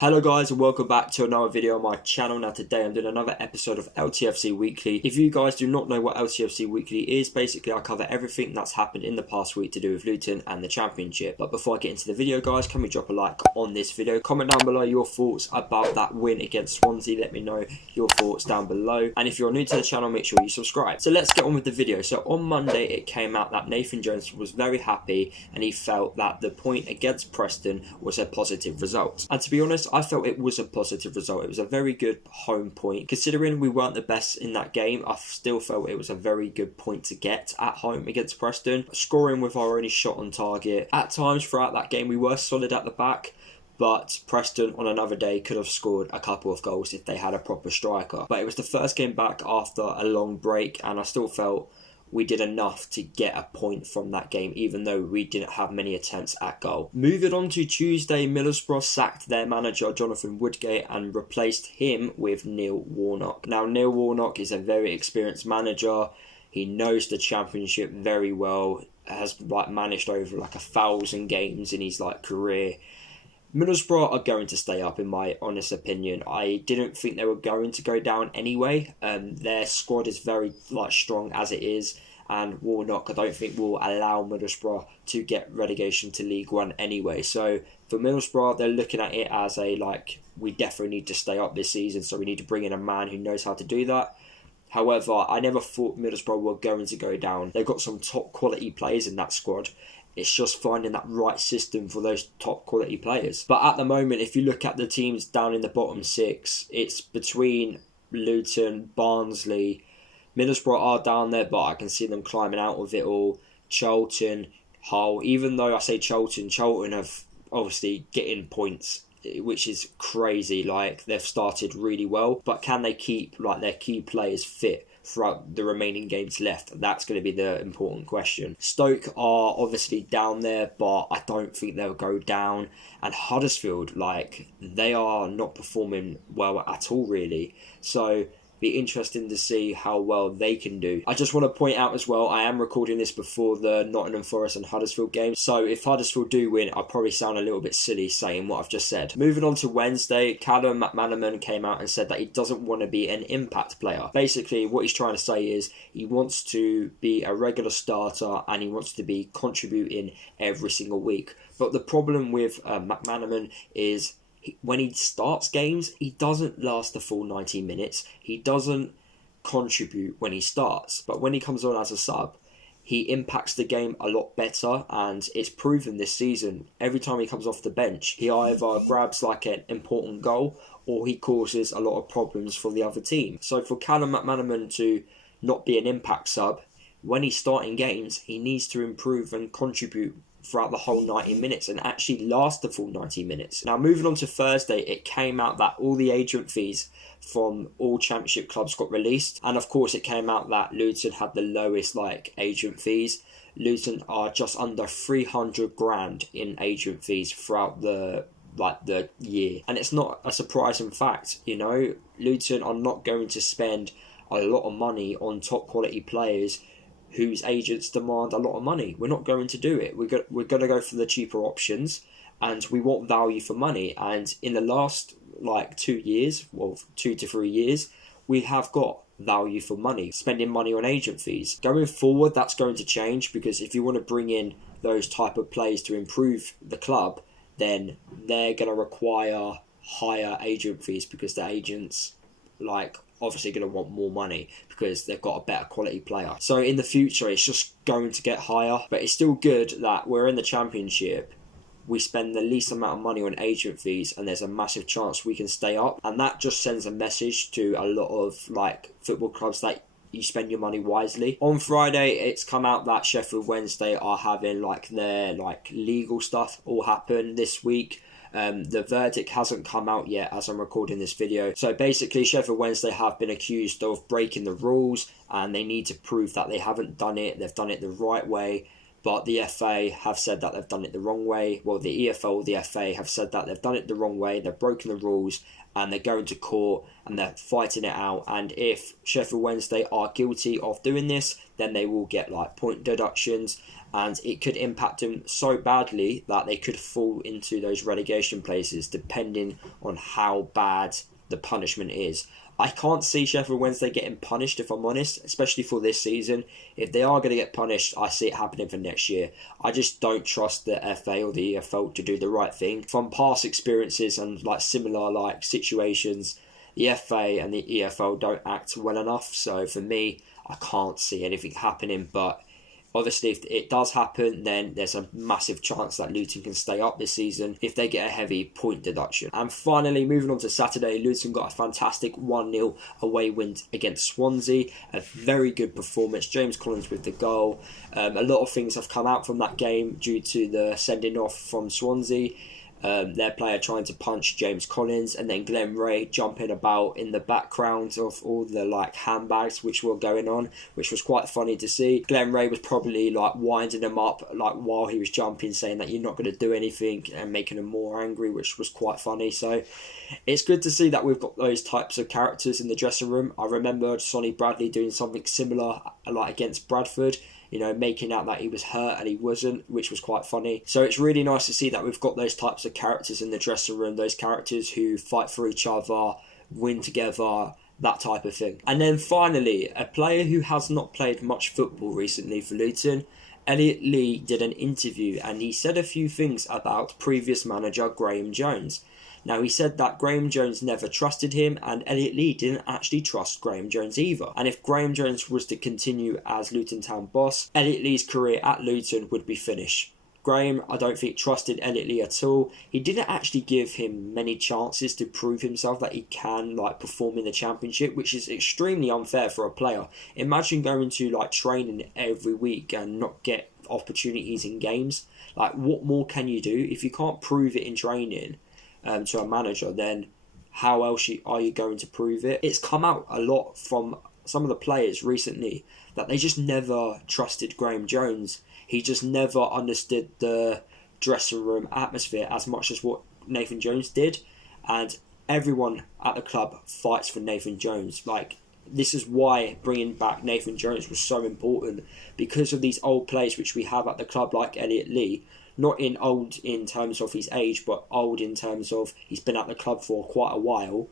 Hello guys and welcome back to another video on my channel. Now today I'm doing another episode of LTFC Weekly. If you guys do not know what LTFC Weekly is, basically I cover everything that's happened in the past week to do with Luton and the Championship. But before I get into the video guys, can we drop a like on this video? Comment down below your thoughts about that win against Swansea. Let me know your thoughts down below. And if you're new to the channel, make sure you subscribe. So let's get on with the video. So on Monday it came out that Nathan Jones was very happy and he felt that the point against Preston was a positive result. And to be honest, I felt it was a positive result. It was a very good home point. Considering we weren't the best in that game, I still felt it was a very good point to get at home against Preston. Scoring with our only shot on target. At times throughout that game, we were solid at the back, but Preston on another day could have scored a couple of goals if they had a proper striker. But it was the first game back after a long break, and I still felt we did enough to get a point from that game, even though we didn't have many attempts at goal. Moving on to Tuesday, Middlesbrough sacked their manager Jonathan Woodgate and replaced him with Neil Warnock. Now, Neil Warnock is a very experienced manager. He knows the Championship very well, has managed over 1,000 games in his career. Middlesbrough are going to stay up, in my honest opinion. I didn't think they were going to go down anyway. Their squad is very strong as it is, and Warnock I don't think will allow Middlesbrough to get relegation to League One anyway. So for Middlesbrough, they're looking at it as we definitely need to stay up this season, so we need to bring in a man who knows how to do that. However, I never thought Middlesbrough were going to go down. They've got some top quality players in that squad. It's just finding that right system for those top quality players. But at the moment, if you look at the teams down in the bottom six, it's between Luton, Barnsley. Middlesbrough are down there, but I can see them climbing out of it all. Charlton, Hull. Even though I say Charlton have obviously getting points, which is crazy. They've started really well, but can they keep their key players fit throughout the remaining games left? That's going to be the important question. Stoke are obviously down there, but I don't think they'll go down. And Huddersfield, they are not performing well at all, really. So be interesting to see how well they can do. I just want to point out as well, I am recording this before the Nottingham Forest and Huddersfield game, so if Huddersfield do win, I'll probably sound a little bit silly saying what I've just said. Moving on to Wednesday, McManaman came out and said that he doesn't want to be an impact player. Basically, what he's trying to say is he wants to be a regular starter and he wants to be contributing every single week. But the problem with McManaman is when he starts games, he doesn't last the full 90 minutes. He doesn't contribute when he starts. But when he comes on as a sub, he impacts the game a lot better, and it's proven this season. Every time he comes off the bench, he either grabs an important goal or he causes a lot of problems for the other team. So for Callum McManaman to not be an impact sub, when he's starting games, he needs to improve and contribute throughout the whole 90 minutes and actually last the full 90 minutes. Now, moving on to Thursday, it came out that all the agent fees from all Championship clubs got released. And of course, it came out that Luton had the lowest agent fees. Luton are just under 300 grand in agent fees throughout the year. And it's not a surprising fact, Luton are not going to spend a lot of money on top quality players whose agents demand a lot of money. We're not going to do it. We're going to go for the cheaper options, and we want value for money. And in the last 2 years, 2 to 3 years, we have got value for money, spending money on agent fees. Going forward, that's going to change, because if you want to bring in those type of players to improve the club, then they're going to require higher agent fees, because the agents obviously going to want more money because they've got a better quality player. So in the future, it's just going to get higher, but it's still good that we're in the Championship. We spend the least amount of money on agent fees and there's a massive chance we can stay up. And that just sends a message to a lot of football clubs that you spend your money wisely. On Friday, it's come out that Sheffield Wednesday are having their legal stuff all happen this week. The verdict hasn't come out yet as I'm recording this video. So basically, Sheffield Wednesday have been accused of breaking the rules and they need to prove that they haven't done it. They've done it the right way. but the FA have said that they've done it the wrong way. Well, the EFL, the FA have said that they've done it the wrong way, they've broken the rules, and they're going to court and they're fighting it out. And if Sheffield Wednesday are guilty of doing this, then they will get like point deductions, and it could impact them so badly that they could fall into those relegation places depending on how bad the punishment is. I can't see Sheffield Wednesday getting punished, if I'm honest, especially for this season. If they are going to get punished, I see it happening for next year. I just don't trust the FA or the EFL to do the right thing. From past experiences and like similar like situations, the FA and the EFL don't act well enough. So for me, I can't see anything happening. But obviously, if it does happen, then there's a massive chance that Luton can stay up this season if they get a heavy point deduction. And finally, moving on to Saturday, Luton got a fantastic 1-0 away win against Swansea. A very good performance. James Collins with the goal. A lot of things have come out from that game due to the sending off from Swansea. Their player trying to punch James Collins, and then Glenn Ray jumping about in the background of all the like handbags which were going on, which was quite funny to see. Glenn Ray was probably like winding him up like while he was jumping, saying that you're not going to do anything and making him more angry, which was quite funny. So it's good to see that we've got those types of characters in the dressing room. I remember Sonny Bradley doing something similar like against Bradford, you know, making out that he was hurt and he wasn't, which was quite funny. So it's really nice to see that we've got those types of characters in the dressing room, those characters who fight for each other, win together, that type of thing. And then finally, a player who has not played much football recently for Luton, Elliot Lee, did an interview and he said a few things about previous manager Graham Jones. Now, he said that Graham Jones never trusted him, and Elliot Lee didn't actually trust Graham Jones either. And if Graham Jones was to continue as Luton Town boss, Elliot Lee's career at Luton would be finished. Graham, I don't think, trusted Elliot Lee at all. He didn't actually give him many chances to prove himself that he can like perform in the Championship, which is extremely unfair for a player. Imagine going to like training every week and not get opportunities in games. Like, what more can you do if you can't prove it in training? To a manager, then how else are you going to prove it? It's come out a lot from some of the players recently that they just never trusted Graham Jones. He just never understood the dressing room atmosphere as much as what Nathan Jones did, and everyone at the club fights for Nathan Jones. Like, this is why bringing back Nathan Jones was so important, because of these old players which we have at the club like Elliot Lee. Not in old in terms of his age, but old in terms of he's been at the club for quite a while.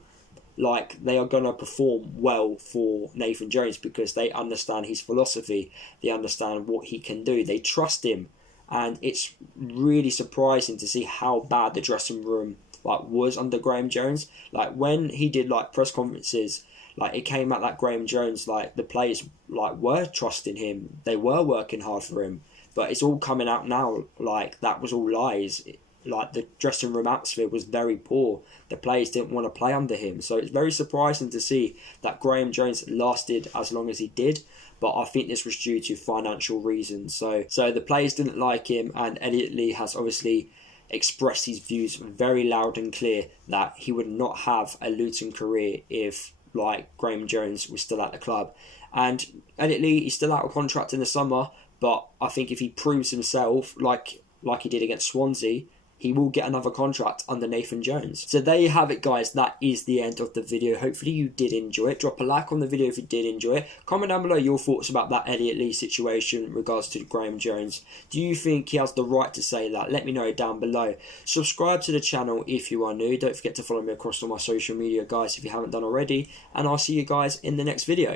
Like, they are going to perform well for Nathan Jones because they understand his philosophy. They understand what he can do. They trust him. And it's really surprising to see how bad the dressing room was under Graham Jones. Like, when he did press conferences, it came out that Graham Jones, the players were trusting him. They were working hard for him. But it's all coming out now that was all lies. The dressing room atmosphere was very poor. The players didn't want to play under him. So it's very surprising to see that Graham Jones lasted as long as he did. But I think this was due to financial reasons. So the players didn't like him, and Elliot Lee has obviously expressed his views very loud and clear that he would not have a Luton career if Graham Jones was still at the club. And Elliot Lee is still out of contract in the summer. But I think if he proves himself like he did against Swansea, he will get another contract under Nathan Jones. So there you have it, guys. That is the end of the video. Hopefully you did enjoy it. Drop a like on the video if you did enjoy it. Comment down below your thoughts about that Elliot Lee situation in regards to Graham Jones. Do you think he has the right to say that? Let me know down below. Subscribe to the channel if you are new. Don't forget to follow me across all my social media, guys, if you haven't done already. And I'll see you guys in the next video.